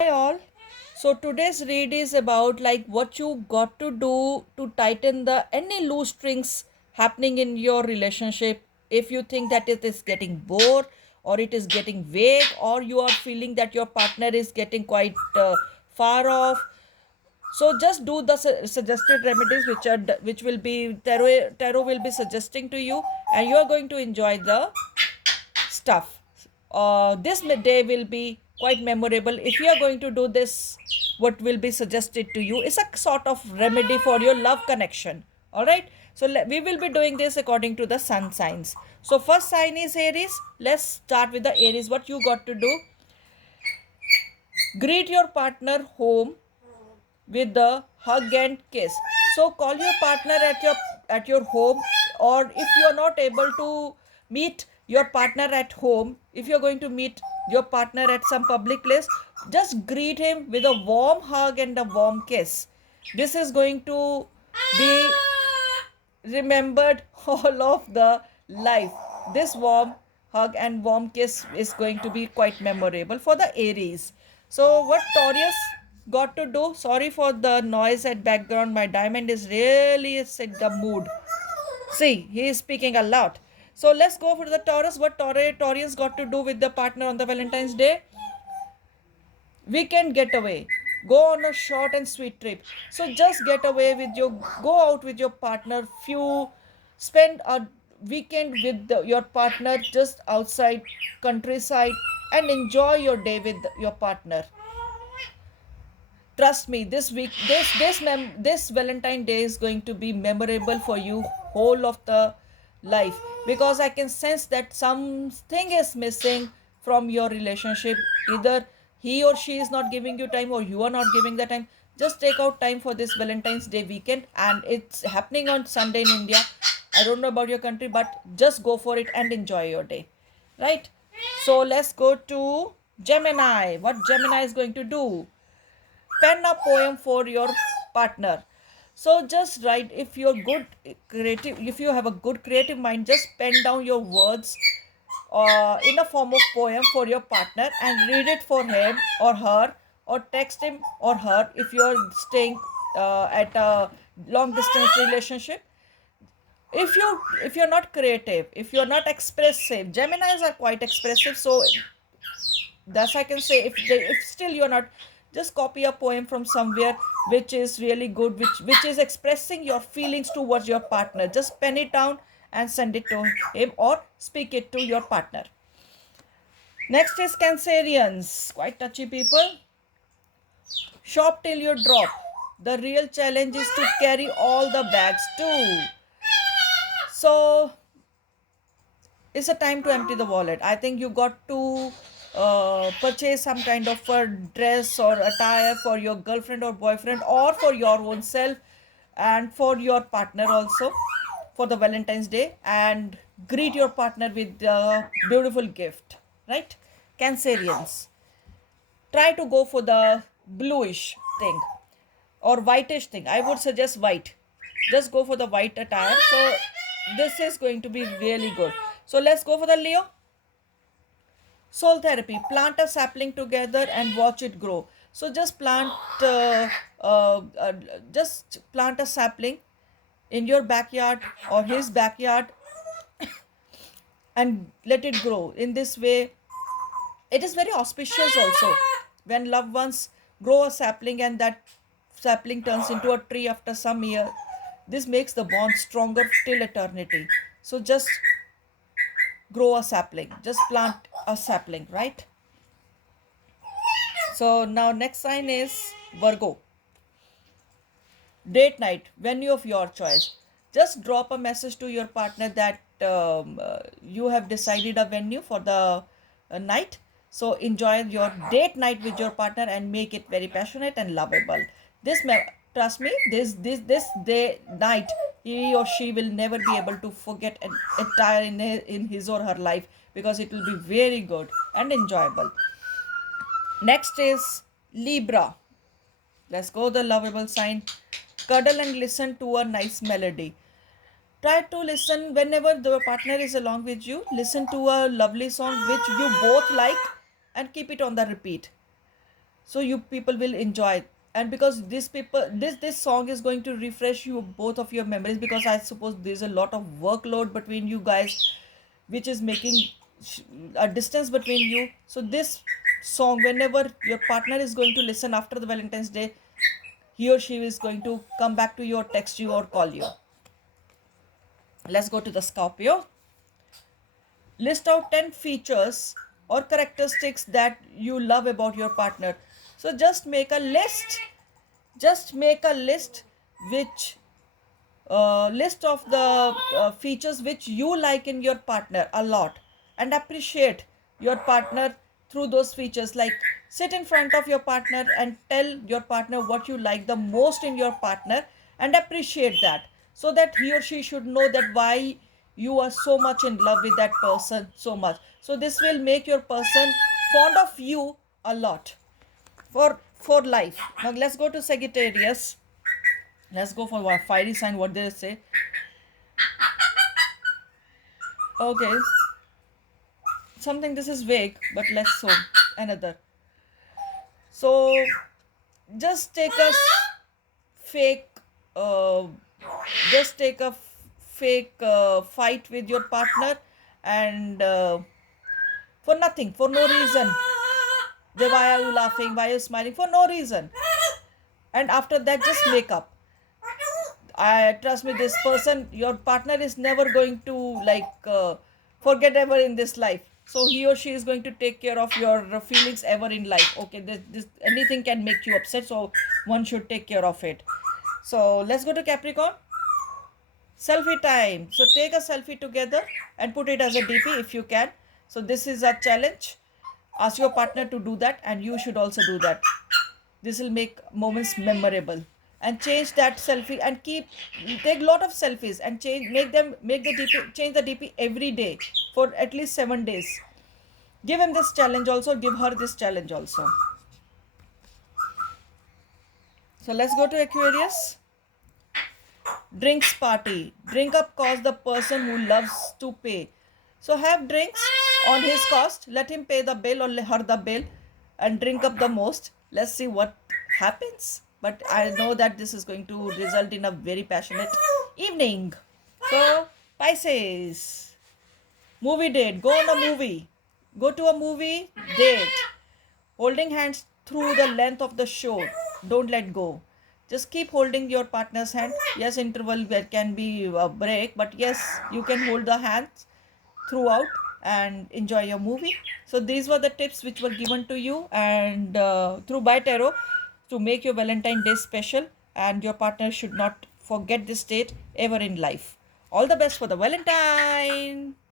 Hi all. So today's read is about like what you got to do to tighten the any loose strings happening in your relationship. If you think that it is getting bored or it is getting vague or you are feeling that your partner is getting quite far off, so just do the suggested remedies which will be tarot will be suggesting to you, and you are going to enjoy the stuff. This day will be quite memorable if you are going to do this. What will be suggested to you is a sort of remedy for your love connection. All right. So we will be doing this according to the sun signs. So first sign is Aries. Let's start with the Aries. What you got to do? Greet your partner home with the hug and kiss. So call your partner at your home, or if you are not able to meet your partner at home, if you are going to meet your partner at some public place, just greet him with a warm hug and a warm kiss. This is going to be remembered all of the life. This warm hug and warm kiss is going to be quite memorable for the Aries. So, what Taurus got to do? Sorry for the noise at background. My diamond is really in the mood. See, he is speaking a lot. So let's go for the Taurus. What Taurus got to do with the partner on the Valentine's Day? Weekend getaway. Go on a short and sweet trip. So just get away with your, go out with your partner, few, spend a weekend with your partner just outside countryside, and enjoy your day with your partner. Trust me, this week, this Valentine Day is going to be memorable for you whole of the life, because I can sense that something is missing from your relationship. Either he or she is not giving you time, or you are not giving the time. Just take out time for this Valentine's Day weekend, and it's happening on Sunday in India. I don't know about your country, but just go for it and enjoy your day, right? So let's go to Gemini. What Gemini is going to do? Pen a poem for your partner. So just write, if you're good creative, if you have a good creative mind, just pen down your words in a form of poem for your partner and read it for him or her, or text him or her if you're staying at a long distance relationship. If you're not creative, if you're not expressive, Geminis are quite expressive, so that's I can say, if still you're not, just copy a poem from somewhere which is really good, which is expressing your feelings towards your partner. Just pen it down and send it to him or speak it to your partner. Next is Cancerians, quite touchy people. Shop till you drop. The real challenge is to carry all the bags too. So it's a time to empty the wallet. I think you got to purchase some kind of a dress or attire for your girlfriend or boyfriend, or for your own self, and for your partner also, for the Valentine's Day, and greet your partner with a beautiful gift, right? Cancerians, try to go for the bluish thing or whitish thing. I would suggest white. Just go for the white attire. So this is going to be really good. So let's go for the Leo. Soul therapy. Plant a sapling together and watch it grow. So uh, uh, just plant a sapling in your backyard or his backyard and let it grow. In this way, it is very auspicious also when loved ones grow a sapling and that sapling turns into a tree after some year. This makes the bond stronger till eternity. So just grow a sapling. Just plant a sapling, right? So now next sign is Virgo. Date night, venue of your choice. Just drop a message to your partner that you have decided a venue for the night. So enjoy your date night with your partner and make it very passionate and lovable. Trust me, this day night, he or she will never be able to forget an entire in his or her life, because it will be very good and enjoyable. Next is Libra. Let's go the lovable sign. Cuddle and listen to a nice melody. Try to listen whenever the partner is along with you. Listen to a lovely song which you both like and keep it on the repeat. so you people will enjoy it. And because this song is going to refresh you both of your memories, because I suppose there's a lot of workload between you guys, which is making sh- a distance between you. So this song, whenever your partner is going to listen after the Valentine's Day, he or she is going to come back to you or text you or call you. Let's go to the Scorpio. List out 10 features or characteristics that you love about your partner. So just make a list. Just make a list which list of the features which you like in your partner a lot, and appreciate your partner through those features. Like, sit in front of your partner and tell your partner what you like the most in your partner, and appreciate that, so that he or she should know that why you are so much in love with that person so much. So this will make your person fond of you a lot for life. Now let's go to Sagittarius. Let's go for what fiery sign, what they say. Okay, something this is vague, but let's so another. So just take a fake, uh, just take a fake fight with your partner, and for nothing, for no reason. Then why are you laughing? Why are you smiling? For no reason. And after that, just make up. I trust me, this person, your partner is never going to like forget ever in this life. So he or she is going to take care of your feelings ever in life. Okay, this anything can make you upset, so one should take care of it. So let's go to Capricorn. Selfie time. So take a selfie together and put it as a DP if you can. So this is a challenge. Ask your partner to do that, and you should also do that. This will make moments memorable. And change that selfie and take lot of selfies and make the DP, change the DP every day for at least 7 days. Give him this challenge also. Give her this challenge also. So let's go to Aquarius. Drinks party. Drink up cost the person who loves to pay. So have drinks on his cost. Let him pay the bill or her the bill, and drink up the most. Let's see what happens. But I know that this is going to result in a very passionate evening. So Pisces. Movie date. Go on a movie. Go to a movie date. Holding hands through the length of the show. Don't let go. Just keep holding your partner's hand. Yes, interval there can be a break, but yes, you can hold the hands throughout and enjoy your movie. So these were the tips which were given to you and through By Tarot to make your Valentine Day special, and your partner should not forget this date ever in life. All the best for the Valentine.